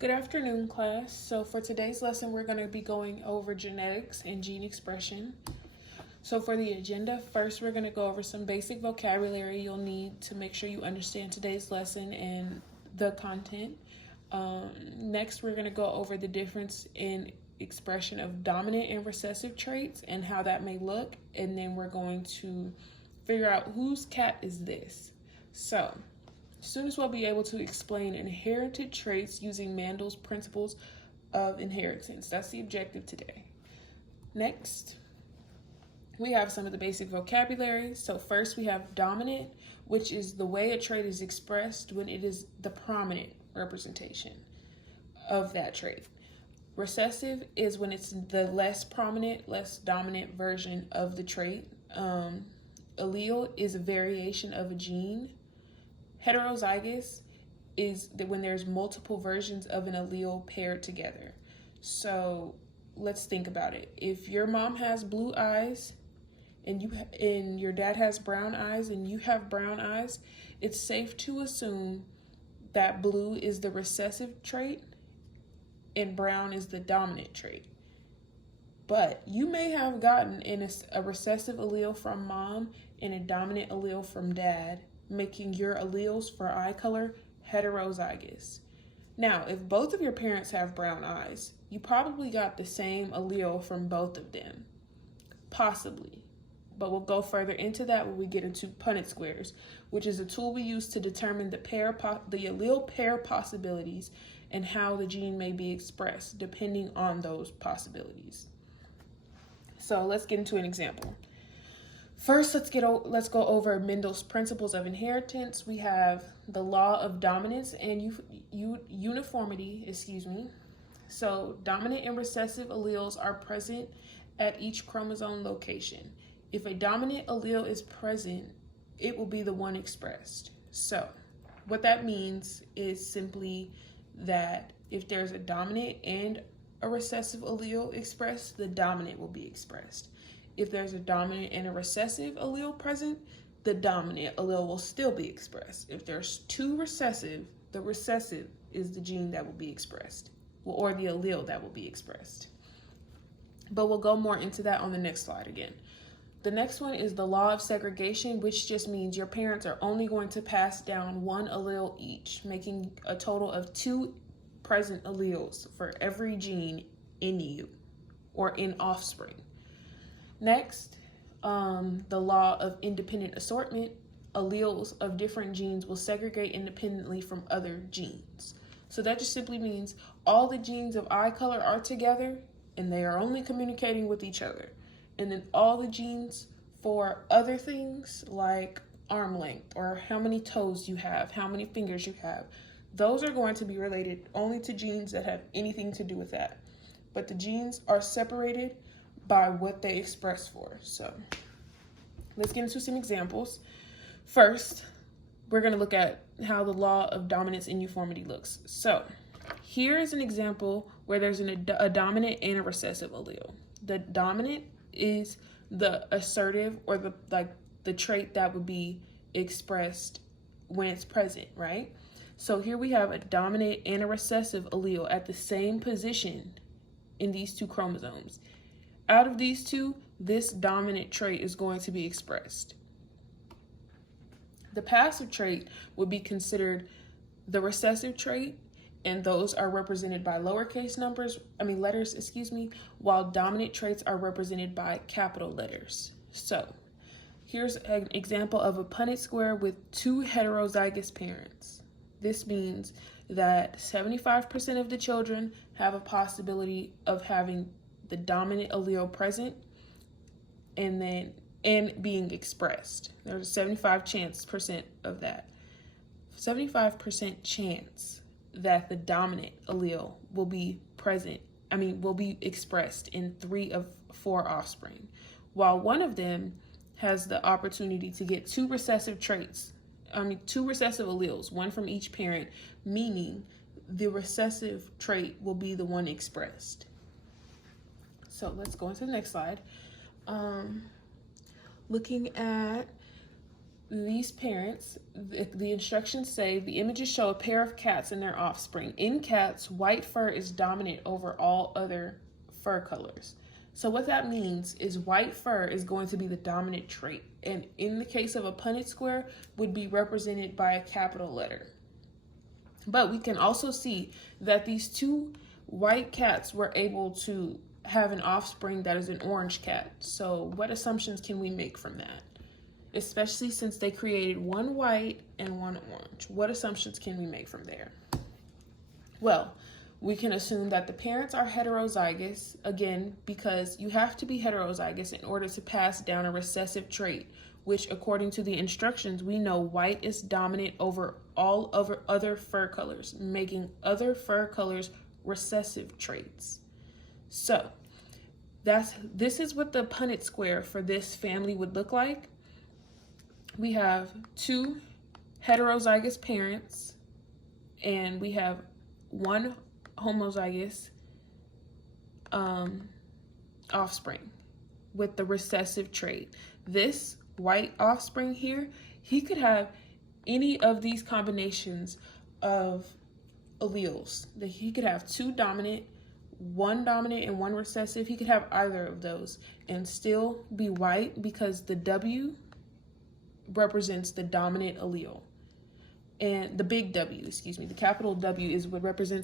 Good afternoon, class. So for today's lesson, we're going to be going over genetics and gene expression. So for the agenda, first we're going to go over some basic vocabulary you'll need to make sure you understand today's lesson and the content. Next, we're going to go over the difference in expression of dominant and recessive traits and how that may look. And then we're going to figure out whose cat is this. So students will be able to explain inherited traits using Mendel's principles of inheritance. That's the objective today. Next, we have some of the basic vocabulary. So first we have dominant, which is the way a trait is expressed when it is the prominent representation of that trait. Recessive is when it's the less prominent, less dominant version of the trait. Allele is a variation of a gene. Heterozygous is when there's multiple versions of an allele paired together. So let's think about it. If your mom has blue eyes and your dad has brown eyes and you have brown eyes, it's safe to assume that blue is the recessive trait and brown is the dominant trait. But you may have gotten a recessive allele from mom and a dominant allele from dad, making your alleles for eye color heterozygous. Now, if both of your parents have brown eyes, you probably got the same allele from both of them. Possibly. But we'll go further into that when we get into Punnett squares, which is a tool we use to determine the allele pair possibilities and how the gene may be expressed depending on those possibilities. So let's get into an example. First, let's go over Mendel's principles of inheritance. We have the law of dominance and uniformity, So dominant and recessive alleles are present at each chromosome location. If a dominant allele is present, it will be the one expressed. So what that means is simply that if there's a dominant and a recessive allele expressed, the dominant will be expressed. If there's a dominant and a recessive allele present, the dominant allele will still be expressed. If there's two recessive, the recessive is the gene that will be expressed, or the allele that will be expressed. But we'll go more into that on the next slide again. The next one is the law of segregation, which just means your parents are only going to pass down one allele each, making a total of 2 present alleles for every gene in you or in offspring. Next, the law of independent assortment. Alleles of different genes will segregate independently from other genes. So that just simply means all the genes of eye color are together and they are only communicating with each other. And then all the genes for other things like arm length or how many toes you have, how many fingers you have, those are going to be related only to genes that have anything to do with that. But the genes are separated by what they express for. So let's get into some examples. First, we're going to look at how the law of dominance and uniformity looks. So here is an example where there's a dominant and a recessive allele. The dominant is the assertive or the trait that would be expressed when it's present, right? So here we have a dominant and a recessive allele at the same position in these 2 chromosomes. Out of these 2, this dominant trait is going to be expressed. The passive trait would be considered the recessive trait, and those are represented by lowercase letters, while dominant traits are represented by capital letters. So here's an example of a Punnett square with 2 heterozygous parents. This means that 75% of the children have a possibility of having the dominant allele present and being expressed. There's a 75% of that. 75% chance that the dominant allele will be expressed in 3 of 4 offspring, while one of them has the opportunity to get 2 recessive traits, 2 recessive alleles, one from each parent, meaning the recessive trait will be the one expressed. So let's go into the next slide. Looking at these parents, the instructions say the images show a pair of cats and their offspring. In cats, white fur is dominant over all other fur colors. So what that means is white fur is going to be the dominant trait, and in the case of a Punnett square, would be represented by a capital letter. But we can also see that these two white cats were able to have an offspring that is an orange cat. So what assumptions can we make from that? Especially since they created one white and one orange. What assumptions can we make from there? Well, we can assume that the parents are heterozygous, again, because you have to be heterozygous in order to pass down a recessive trait, which according to the instructions, we know white is dominant over all other fur colors, making other fur colors recessive traits. So this is what the Punnett square for this family would look like. We have two heterozygous parents, and we have one homozygous offspring with the recessive trait. This white offspring here, he could have any of these combinations of alleles. He could have two dominant, one dominant and one recessive. He could have either of those and still be white, because the W represents the dominant allele, and the big W, the capital W, is what represents